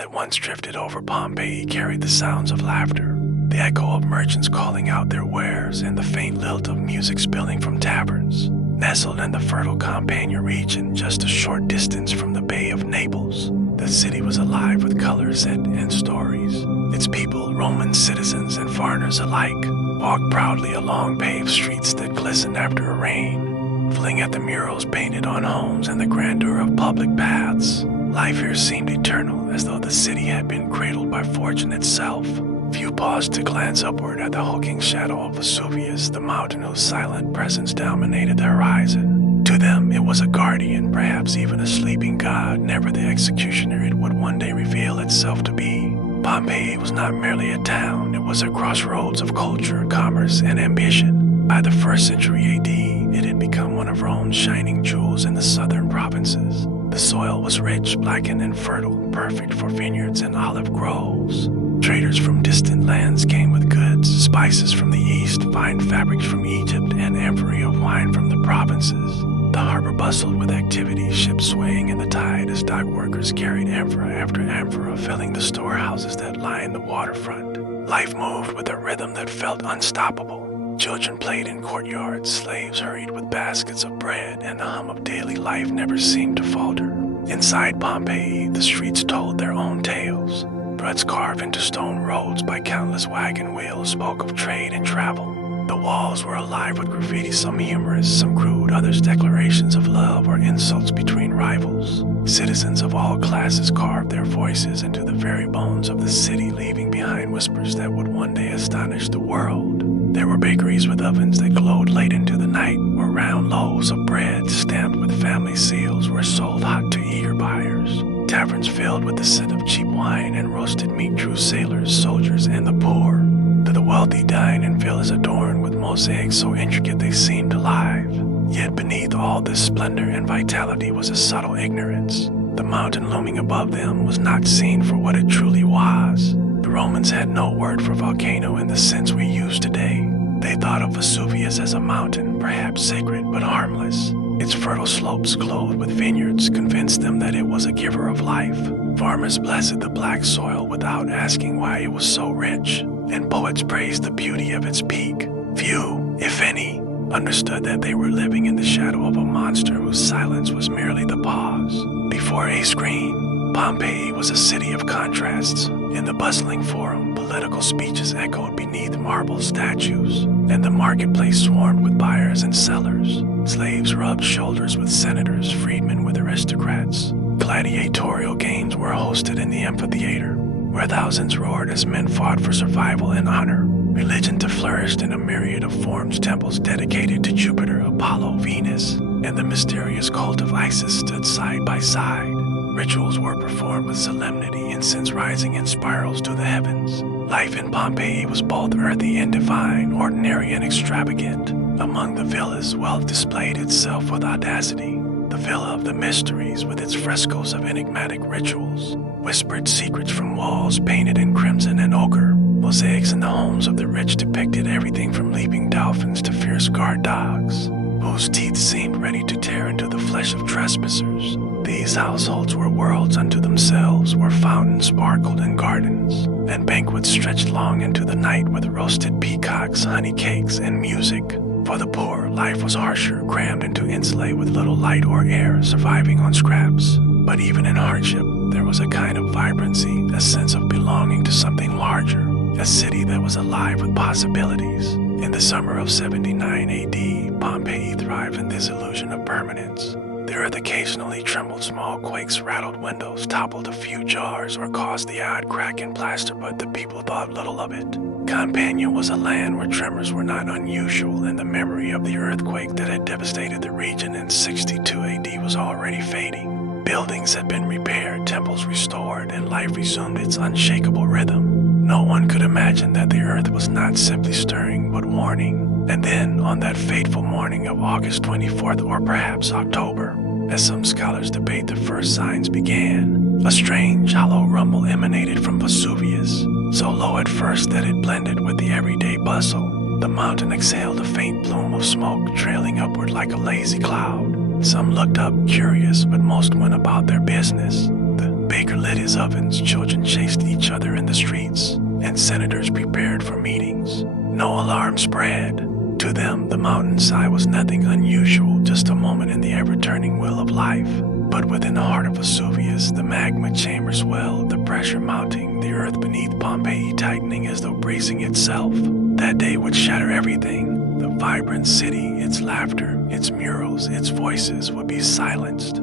that once drifted over Pompeii carried the sounds of laughter, the echo of merchants calling out their wares, and the faint lilt of music spilling from taverns. Nestled in the fertile Campania region, just a short distance from the Bay of Naples, the city was alive with colors and stories. Its people, Roman citizens and foreigners alike, walked proudly along paved streets that glistened after a rain, fling at the murals painted on homes and the grandeur of public paths. Life here seemed eternal, as though the city had been cradled by fortune itself. Few paused to glance upward at the hulking shadow of Vesuvius, the mountain whose silent presence dominated the horizon. To them, it was a guardian, perhaps even a sleeping god, never the executioner it would one day reveal itself to be. Pompeii was not merely a town, it was a crossroads of culture, commerce, and ambition. By the 1st century AD, it had become one of Rome's shining jewels in the southern provinces. The soil was rich, blackened, and fertile, perfect for vineyards and olive groves. Traders from distant lands came with goods, spices from the east, fine fabrics from Egypt, and amphorae of wine from the provinces. The harbor bustled with activity, ships swaying in the tide as dock workers carried amphora after amphora, filling the storehouses that lined the waterfront. Life moved with a rhythm that felt unstoppable. Children played in courtyards, slaves hurried with baskets of bread, and the hum of daily life never seemed to falter. Inside Pompeii, the streets told their own tales. Ruts carved into stone roads by countless wagon wheels spoke of trade and travel. The walls were alive with graffiti, some humorous, some crude, others declarations of love or insults between rivals. Citizens of all classes carved their voices into the very bones of the city, leaving behind whispers that would one day astonish the world. There were bakeries with ovens that glowed late into the night, where round loaves of bread stamped with family seals were sold hot to eager buyers. Taverns filled with the scent of cheap wine and roasted meat drew sailors, soldiers, and the poor. The wealthy dined in villas adorned with mosaics so intricate they seemed alive. Yet beneath all this splendor and vitality was a subtle ignorance. The mountain looming above them was not seen for what it truly was. The Romans had no word for volcano in the sense we use today. They thought of Vesuvius as a mountain, perhaps sacred but harmless. Its fertile slopes clothed with vineyards convinced them that it was a giver of life. Farmers blessed the black soil without asking why it was so rich, and poets praised the beauty of its peak. Few, if any, understood that they were living in the shadow of a monster whose silence was merely the pause before a scream. Pompeii was a city of contrasts. In the bustling forum, political speeches echoed beneath marble statues, and the marketplace swarmed with buyers and sellers. Slaves rubbed shoulders with senators, freedmen with aristocrats. Gladiatorial games were hosted in the amphitheater, where thousands roared as men fought for survival and honor. Religion flourished in a myriad of forms. Temples dedicated to Jupiter, Apollo, Venus, and the mysterious cult of Isis stood side by side. Rituals were performed with solemnity, incense rising in spirals to the heavens. Life in Pompeii was both earthy and divine, ordinary and extravagant. Among the villas, wealth displayed itself with audacity. The Villa of the Mysteries, with its frescoes of enigmatic rituals, whispered secrets from walls painted in crimson and ochre. Mosaics in the homes of the rich depicted everything from leaping dolphins to fierce guard dogs, whose teeth seemed ready to tear into the flesh of trespassers. These households were worlds unto themselves, where fountains sparkled in gardens, and banquets stretched long into the night with roasted peacocks, honey cakes, and music. For the poor, life was harsher, crammed into insulae with little light or air, surviving on scraps. But even in hardship, there was a kind of vibrancy, a sense of belonging to something larger, a city that was alive with possibilities. In the summer of 79 AD, Pompeii thrived in this illusion of permanence. The earth occasionally trembled, small quakes rattled windows, toppled a few jars, or caused the odd crack in plaster, but the people thought little of it. Campania was a land where tremors were not unusual, and the memory of the earthquake that had devastated the region in 62 AD was already fading. Buildings had been repaired, temples restored, and life resumed its unshakable rhythm. No one could imagine that the earth was not simply stirring, but warning. And then, on that fateful morning of August 24th, or perhaps October, as some scholars debate, the first signs began. A strange, hollow rumble emanated from Vesuvius, so low at first that it blended with the everyday bustle. The mountain exhaled a faint plume of smoke, trailing upward like a lazy cloud. Some looked up, curious, but most went about their business. The baker lit his ovens, children chased each other in the streets, and senators prepared for meetings. No alarm spread. To them, the mountainside was nothing unusual, just a moment in the ever-turning wheel of life. But within the heart of Vesuvius, the magma chamber swelled, the pressure mounting, the earth beneath Pompeii tightening as though bracing itself. That day would shatter everything. The vibrant city, its laughter, its murals, its voices would be silenced.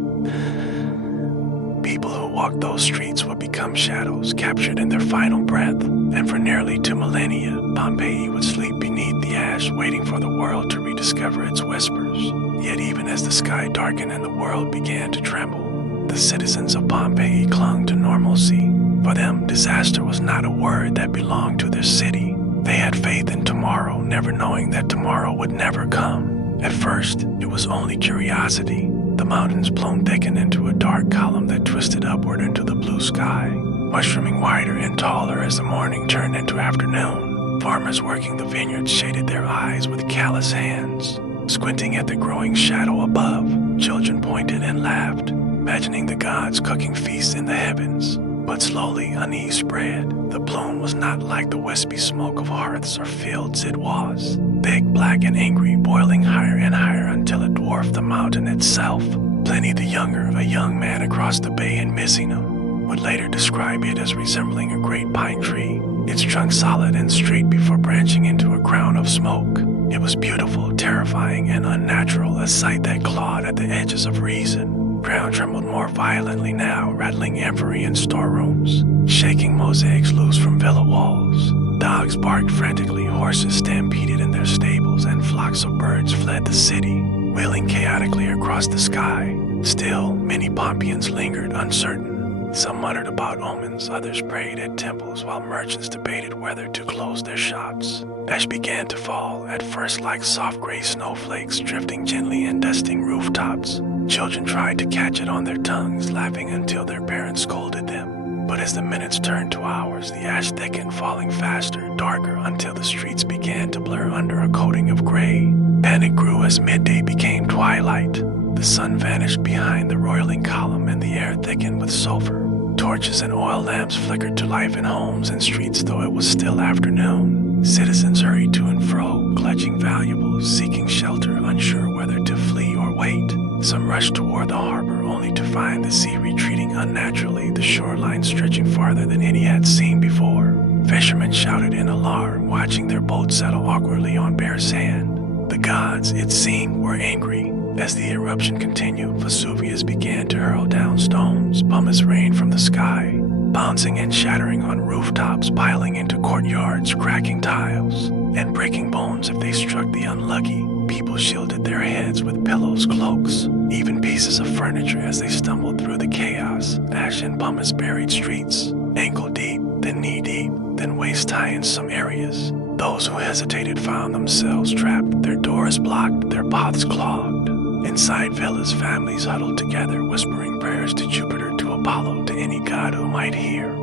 People who walked those streets would become shadows, captured in their final breath. And for nearly 2 millennia, Pompeii would sleep beneath the ash, waiting for the world to rediscover its whispers. Yet even as the sky darkened and the world began to tremble, the citizens of Pompeii clung to normalcy. For them, disaster was not a word that belonged to their city. They had faith in tomorrow, never knowing that tomorrow would never come. At first, it was only curiosity. The mountains blown thickened into a dark column that twisted upward into the blue sky, mushrooming wider and taller as the morning turned into afternoon. Farmers working the vineyards shaded their eyes with callous hands, squinting at the growing shadow above. Children pointed and laughed, imagining the gods cooking feasts in the heavens. But slowly unease spread. The plume was not like the wispy smoke of hearths or fields. It was thick, black, and angry, boiling higher and higher until it dwarfed the mountain itself. Pliny the Younger, a young man across the bay in Misenum, would later describe it as resembling a great pine tree, its trunk solid and straight before branching into a crown of smoke. It was beautiful, terrifying, and unnatural, a sight that clawed at the edges of reason. Ground trembled more violently now, rattling amphorae in storerooms, shaking mosaics loose from villa walls. Dogs barked frantically, horses stampeded in their stables, and flocks of birds fled the city, wheeling chaotically across the sky. Still, many Pompeians lingered, uncertain. Some muttered about omens, others prayed at temples, while merchants debated whether to close their shops. Ash began to fall, at first like soft gray snowflakes drifting gently and dusting rooftops. Children tried to catch it on their tongues, laughing until their parents scolded them. But as the minutes turned to hours, the ash thickened, falling faster, darker, until the streets began to blur under a coating of gray. Panic grew as midday became twilight. The sun vanished behind the roiling column and the air thickened with sulfur. Torches and oil lamps flickered to life in homes and streets, though it was still afternoon. Citizens hurried to and fro, clutching valuables, seeking shelter, unsure whether to flee or wait. Some rushed toward the harbor, only to find the sea retreating unnaturally, the shoreline stretching farther than any had seen before. Fishermen shouted in alarm, watching their boats settle awkwardly on bare sand. The gods, it seemed, were angry. As the eruption continued, Vesuvius began to hurl down stones. Pumice rained from the sky, bouncing and shattering on rooftops, piling into courtyards, cracking tiles, and breaking bones if they struck the unlucky. People shielded their heads with pillows, cloaks, even pieces of furniture as they stumbled through the chaos. Ash and pumice buried streets, ankle deep, then knee deep, then waist high in some areas. Those who hesitated found themselves trapped, their doors blocked, their paths clogged. Inside villas, families huddled together, whispering prayers to Jupiter, to Apollo, to any god who might hear.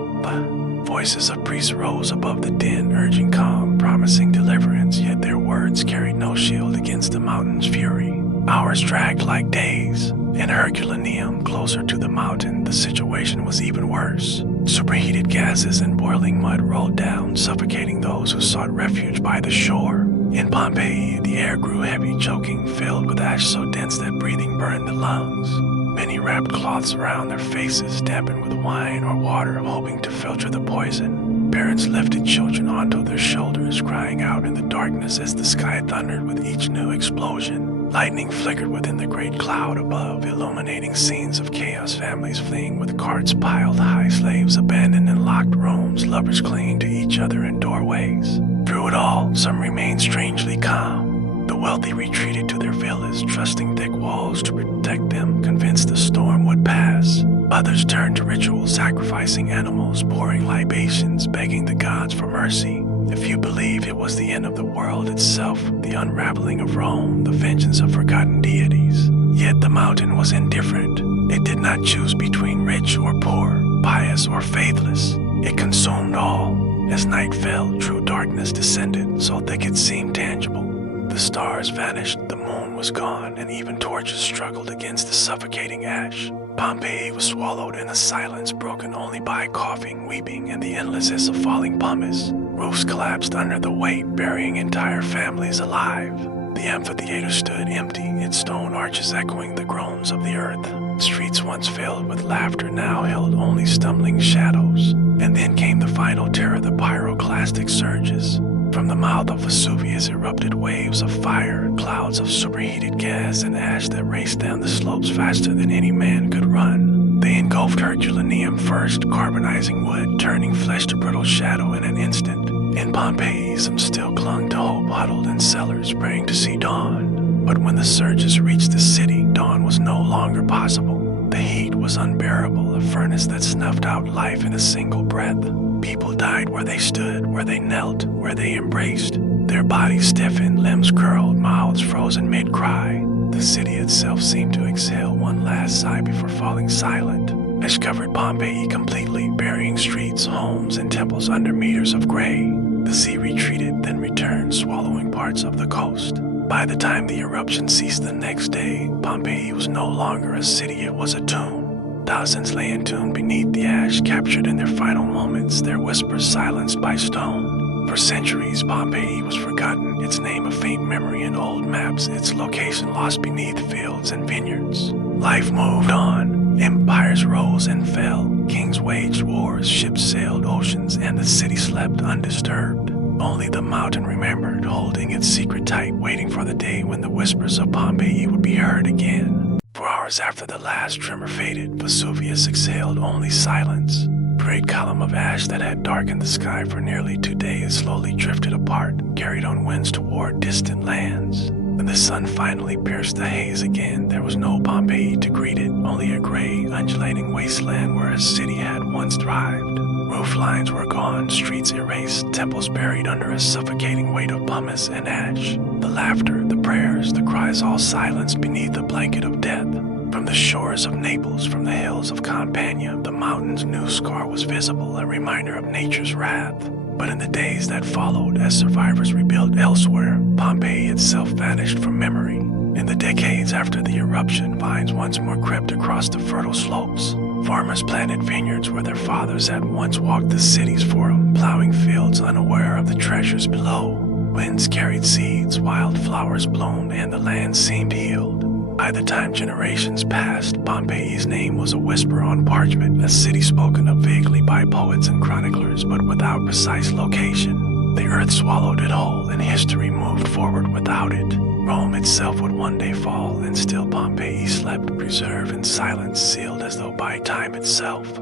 Voices of priests rose above the din, urging calm, promising deliverance, yet their words carried no shield against the mountain's fury. Hours dragged like days. In Herculaneum, closer to the mountain, the situation was even worse. Superheated gases and boiling mud rolled down, suffocating those who sought refuge by the shore. In Pompeii, the air grew heavy, choking, filled with ash so dense that breathing burned the lungs. Many wrapped cloths around their faces, dampened with wine or water, hoping to filter the poison. Parents lifted children onto their shoulders, crying out in the darkness as the sky thundered with each new explosion. Lightning flickered within the great cloud above, illuminating scenes of chaos, families fleeing with carts piled high, slaves abandoned in locked rooms, lovers clinging to each other in doorways. Through it all, some remained strangely calm. The wealthy retreated to their villas, trusting thick walls to protect them, convinced the storm would pass. Others turned to ritual, sacrificing animals, pouring libations, begging the gods for mercy. A few believed it was the end of the world itself, the unraveling of Rome, the vengeance of forgotten deities. Yet the mountain was indifferent. It did not choose between rich or poor, pious or faithless. It consumed all. As night fell, true darkness descended, so thick it seemed tangible. The stars vanished, the moon was gone, and even torches struggled against the suffocating ash. Pompeii was swallowed in a silence broken only by coughing, weeping, and the endless hiss of falling pumice. Roofs collapsed under the weight, burying entire families alive. The amphitheater stood empty, its stone arches echoing the groans of the earth. Streets once filled with laughter now held only stumbling shadows. And then came the final terror, the pyroclastic surges. From the mouth of Vesuvius erupted waves of fire, clouds of superheated gas and ash that raced down the slopes faster than any man could run. They engulfed Herculaneum first, carbonizing wood, turning flesh to brittle shadow in an instant. In Pompeii, some still clung to hope, huddled in cellars, praying to see dawn. But when the surges reached the city, dawn was no longer possible. The heat was unbearable, a furnace that snuffed out life in a single breath. People died where they stood, where they knelt, where they embraced. Their bodies stiffened, limbs curled, mouths frozen mid-cry. The city itself seemed to exhale one last sigh before falling silent. Ash covered Pompeii completely, burying streets, homes, and temples under meters of gray. The sea retreated, then returned, swallowing parts of the coast. By the time the eruption ceased the next day, Pompeii was no longer a city, it was a tomb. Thousands lay entombed beneath the ash, captured in their final moments, their whispers silenced by stone. For centuries, Pompeii was forgotten, its name a faint memory in old maps, its location lost beneath fields and vineyards. Life moved on. Empires rose and fell, kings waged wars, ships sailed oceans, and the city slept undisturbed. Only the mountain remembered, holding its secret tight, waiting for the day when the whispers of Pompeii would be heard again. For hours after the last tremor faded, Vesuvius exhaled only silence. A great column of ash that had darkened the sky for nearly 2 days slowly drifted apart, carried on winds toward distant lands. When the sun finally pierced the haze again, there was no Pompeii to greet it, only a gray, undulating wasteland where a city had once thrived. Roof lines were gone, streets erased, temples buried under a suffocating weight of pumice and ash. The laughter, the prayers, the cries all silenced beneath the blanket of death. From the shores of Naples, from the hills of Campania, the mountain's new scar was visible, a reminder of nature's wrath. But in the days that followed, as survivors rebuilt elsewhere, Pompeii itself vanished from memory. In the decades after the eruption, vines once more crept across the fertile slopes. Farmers planted vineyards where their fathers had once walked the cities for them, plowing fields unaware of the treasures below. Winds carried seeds, wildflowers bloomed, and the land seemed healed. By the time generations passed, Pompeii's name was a whisper on parchment, a city spoken of vaguely by poets and chroniclers, but without precise location. The earth swallowed it whole, and history moved forward without it. Rome itself would one day fall, and still Pompeii slept, preserved in silence, sealed as though by time itself.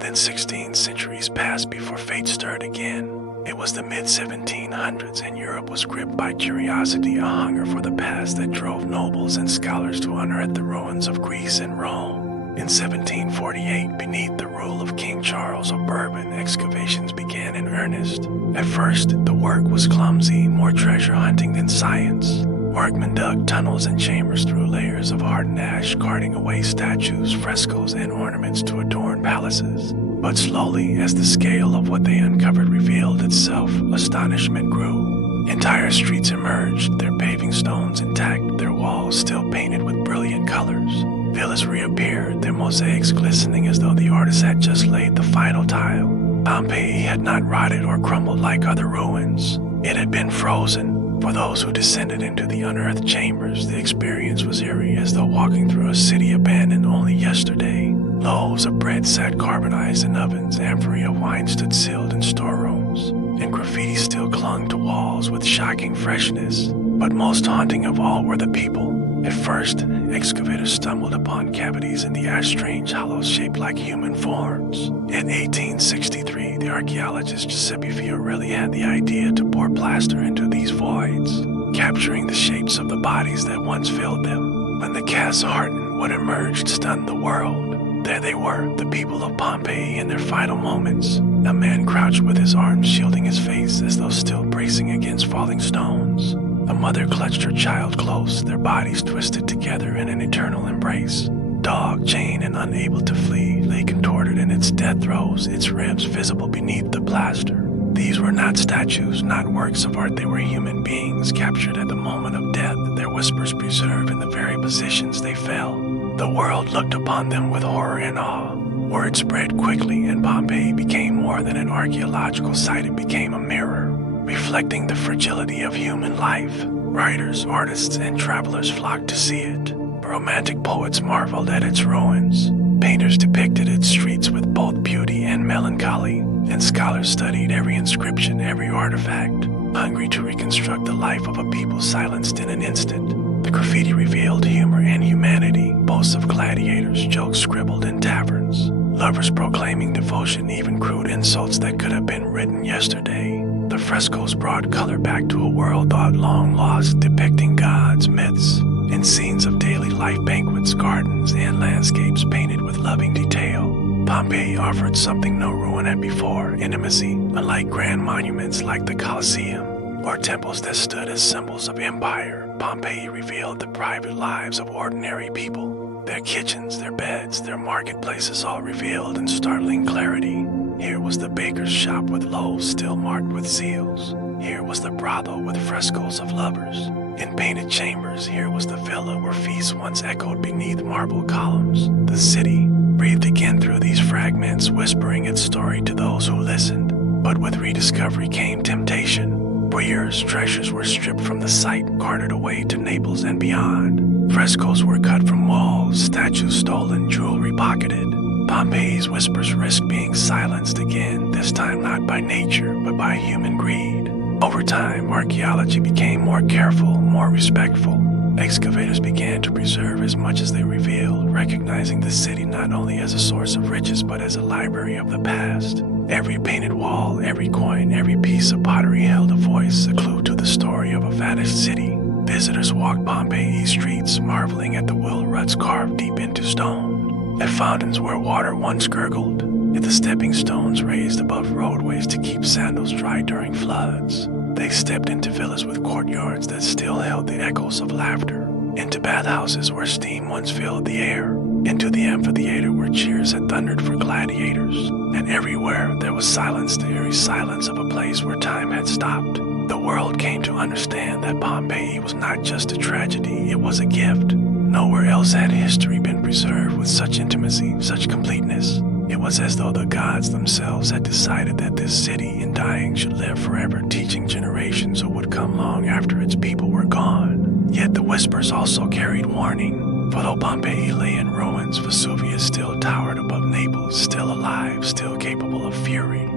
Then 16 centuries passed before fate stirred again. It was the mid-1700s, and Europe was gripped by curiosity, a hunger for the past that drove nobles and scholars to unearth the ruins of Greece and Rome. In 1748, beneath the rule of King Charles of Bourbon, excavations began in earnest. At first, the work was clumsy, more treasure hunting than science. Workmen dug tunnels and chambers through layers of hardened ash, carting away statues, frescoes, and ornaments to adorn palaces. But slowly, as the scale of what they uncovered revealed itself, astonishment grew. Entire streets emerged, their paving stones intact, their walls still painted with brilliant colors. Villas reappeared, their mosaics glistening as though the artist had just laid the final tile. Pompeii had not rotted or crumbled like other ruins. It had been frozen. For those who descended into the unearthed chambers, the experience was eerie, as though walking through a city abandoned only yesterday. Loaves of bread sat carbonized in ovens, amphorae of wine stood sealed in storerooms, and graffiti still clung to walls with shocking freshness. But most haunting of all were the people. At first, excavators stumbled upon cavities in the ash, strange hollows shaped like human forms. In 1863, the archaeologist Giuseppe Fiorelli had the idea to pour plaster into these voids, capturing the shapes of the bodies that once filled them. When the casts hardened, what emerged stunned the world. There they were, the people of Pompeii in their final moments. A man crouched with his arms shielding his face as though still bracing against falling stones. A mother clutched her child close, their bodies twisted together in an eternal embrace. Dog, chained and unable to flee, lay contorted in its death throes, its ribs visible beneath the plaster. These were not statues, not works of art, they were human beings captured at the moment of death, their whispers preserved in the very positions they fell. The world looked upon them with horror and awe. Word spread quickly, and Pompeii became more than an archaeological site. It became a mirror, reflecting the fragility of human life. Writers, artists, and travelers flocked to see it. Romantic poets marveled at its ruins. Painters depicted its streets with both beauty and melancholy, and scholars studied every inscription, every artifact, hungry to reconstruct the life of a people silenced in an instant. The graffiti revealed humor and humanity, boasts of gladiators, jokes scribbled in taverns, lovers proclaiming devotion, even crude insults that could have been written yesterday. The frescoes brought color back to a world thought long lost, depicting gods, myths, and scenes of daily life, banquets, gardens, and landscapes painted with loving detail. Pompeii offered something no ruin had before: intimacy. Unlike grand monuments like the Colosseum or temples that stood as symbols of empire, Pompeii revealed the private lives of ordinary people. Their kitchens, their beds, their marketplaces, all revealed in startling clarity. Here was the baker's shop with loaves still marked with seals. Here was the brothel with frescoes of lovers. In painted chambers, here was the villa where feasts once echoed beneath marble columns. The city breathed again through these fragments, whispering its story to those who listened. But with rediscovery came temptation. For years, treasures were stripped from the site, carted away to Naples and beyond. Frescoes were cut from walls, statues stolen, jewelry pocketed. Pompeii's whispers risked being silenced again, this time not by nature, but by human greed. Over time, archaeology became more careful, more respectful. Excavators began to preserve as much as they revealed, recognizing the city not only as a source of riches, but as a library of the past. Every painted wall, every coin, every piece of pottery held a voice, a clue to the story of a vanished city. Visitors walked Pompeii's streets, marveling at the wheel ruts carved deep into stone, at fountains where water once gurgled, at the stepping stones raised above roadways to keep sandals dry during floods. They stepped into villas with courtyards that still held the echoes of laughter, into bathhouses where steam once filled the air, into the amphitheater where cheers had thundered for gladiators. And everywhere there was silence, the eerie silence of a place where time had stopped. The world came to understand that Pompeii was not just a tragedy, it was a gift. Nowhere else had history been preserved with such intimacy, such completeness. It was as though the gods themselves had decided that this city, in dying, should live forever, teaching generations who would come long after its people were gone. Yet the whispers also carried warning. For though Pompeii lay in ruins, Vesuvius still towered above Naples, still alive, still capable of fury.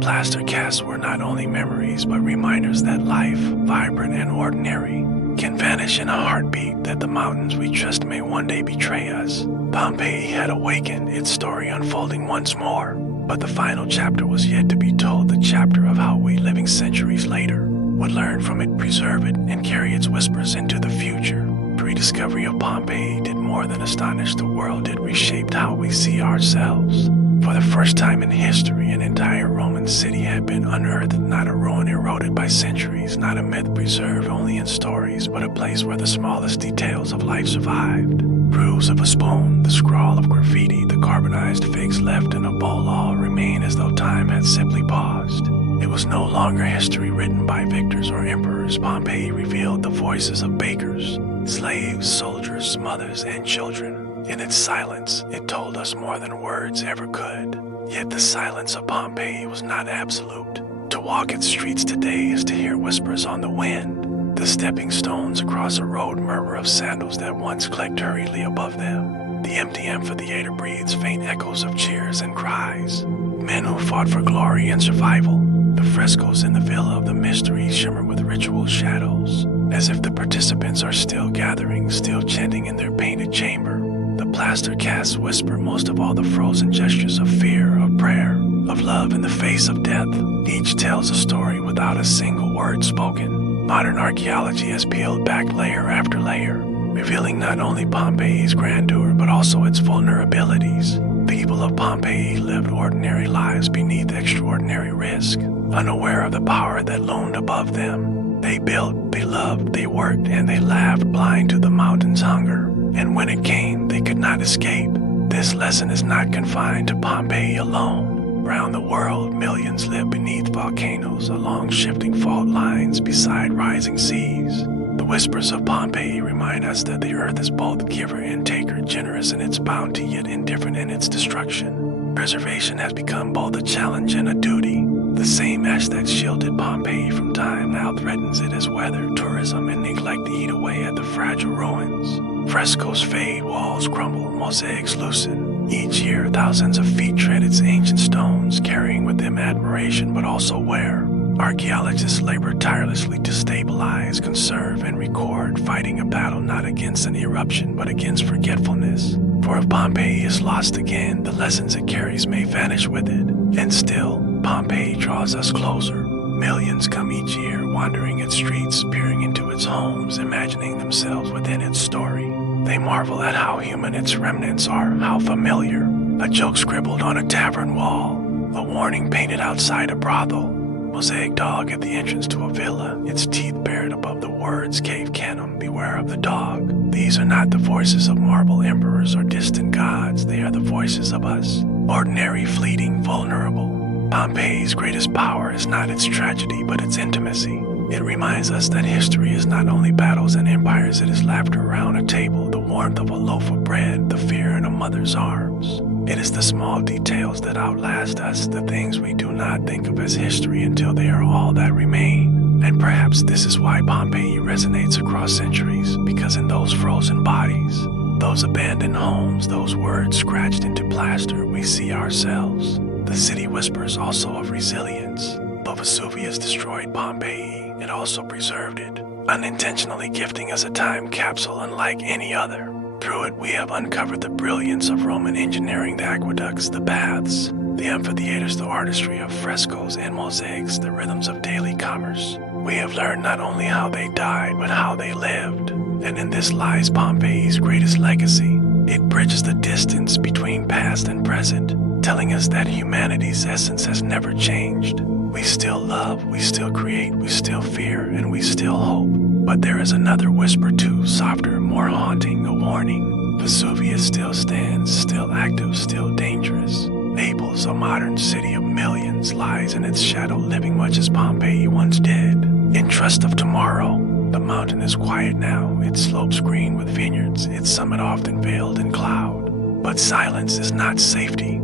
Plaster casts were not only memories, but reminders that life, vibrant and ordinary, can vanish in a heartbeat, that the mountains we trust may one day betray us. Pompeii had awakened, its story unfolding once more. But the final chapter was yet to be told, the chapter of how we, living centuries later, would learn from it, preserve it, and carry its whispers into the future. The rediscovery of Pompeii did more than astonish the world, it reshaped how we see ourselves. For the first time in history, an entire Roman city had been unearthed, not a ruin eroded by centuries, not a myth preserved only in stories, but a place where the smallest details of life survived. Grooves of a spoon, the scrawl of graffiti, the carbonized figs left in a bowl all remain as though time had simply paused. It was no longer history written by victors or emperors. Pompeii revealed the voices of bakers, slaves, soldiers, mothers, and children. In its silence, it told us more than words ever could. Yet the silence of Pompeii was not absolute. To walk its streets today is to hear whispers on the wind. The stepping stones across a road murmur of sandals that once clicked hurriedly above them. The empty amphitheater breathes faint echoes of cheers and cries. Men who fought for glory and survival. The frescoes in the Villa of the Mystery shimmer with ritual shadows, as if the participants are still gathering, still chanting in their painted chamber. The plaster casts whisper most of all the frozen gestures of fear, of prayer, of love in the face of death. Each tells a story without a single word spoken. Modern archaeology has peeled back layer after layer, revealing not only Pompeii's grandeur but also its vulnerabilities. The people of Pompeii lived ordinary lives beneath extraordinary risk, unaware of the power that loomed above them. They built, they loved, they worked, and they laughed, blind to the mountain's hunger. And when it came, they could not escape. This lesson is not confined to Pompeii alone. Around the world, millions live beneath volcanoes, along shifting fault lines, beside rising seas. The whispers of Pompeii remind us that the earth is both giver and taker, generous in its bounty yet indifferent in its destruction. Preservation has become both a challenge and a duty. The same ash that shielded Pompeii from time now threatens it as weather, tourism, and neglect eat away at the fragile ruins. Frescoes fade, walls crumble, mosaics loosen. Each year, thousands of feet tread its ancient stones, carrying with them admiration but also wear. Archaeologists labor tirelessly to stabilize, conserve, and record, fighting a battle not against an eruption but against forgetfulness. For if Pompeii is lost again, the lessons it carries may vanish with it. And still, Pompeii draws us closer. Millions come each year, wandering its streets, peering into its homes, imagining themselves within its story. They marvel at how human its remnants are, how familiar. A joke scribbled on a tavern wall, a warning painted outside a brothel, mosaic dog at the entrance to a villa, its teeth bared above the words cave canem, beware of the dog. These are not the voices of marble emperors or distant gods, they are the voices of us, ordinary, fleeting, vulnerable. Pompeii's greatest power is not its tragedy, but its intimacy. It reminds us that history is not only battles and empires, it is laughter around a table, the warmth of a loaf of bread, the fear in a mother's arms. It is the small details that outlast us, the things we do not think of as history until they are all that remain. And perhaps this is why Pompeii resonates across centuries, because in those frozen bodies, those abandoned homes, those words scratched into plaster, we see ourselves. The city whispers also of resilience. Though Vesuvius destroyed Pompeii, it also preserved it, unintentionally gifting us a time capsule unlike any other. Through it, we have uncovered the brilliance of Roman engineering, the aqueducts, the baths, the amphitheaters, the artistry of frescoes and mosaics, the rhythms of daily commerce. We have learned not only how they died, but how they lived. And in this lies Pompeii's greatest legacy. It bridges the distance between past and present, telling us that humanity's essence has never changed. We still love, we still create, we still fear, and we still hope. But there is another whisper too, softer, more haunting, a warning. Vesuvius still stands, still active, still dangerous. Naples, a modern city of millions, lies in its shadow, living much as Pompeii once did. In trust of tomorrow, the mountain is quiet now, its slopes green with vineyards, its summit often veiled in cloud. But silence is not safety.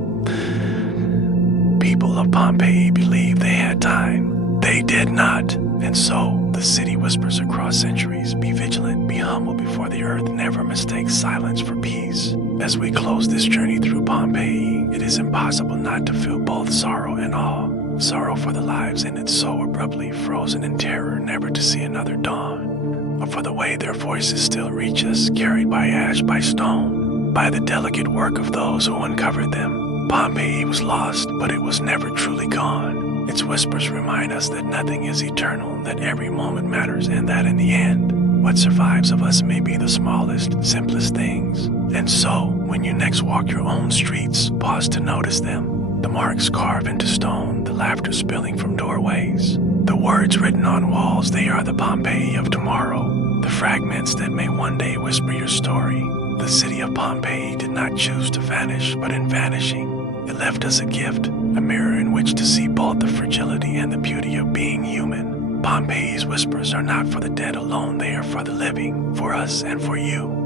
People of Pompeii believed they had time. They did not. And so, the city whispers across centuries, be vigilant, be humble before the earth never mistakes silence for peace. As we close this journey through Pompeii, it is impossible not to feel both sorrow and awe. Sorrow for the lives in it so abruptly frozen in terror, never to see another dawn. Or for the way their voices still reach us, carried by ash, by stone, by the delicate work of those who uncovered them. Pompeii was lost, but it was never truly gone. Its whispers remind us that nothing is eternal, that every moment matters, and that in the end, what survives of us may be the smallest, simplest things. And so, when you next walk your own streets, pause to notice them. The marks carved into stone, the laughter spilling from doorways, the words written on walls, they are the Pompeii of tomorrow, the fragments that may one day whisper your story. The city of Pompeii did not choose to vanish, but in vanishing, it left us a gift, a mirror in which to see both the fragility and the beauty of being human. Pompeii's whispers are not for the dead alone, they are for the living, for us and for you.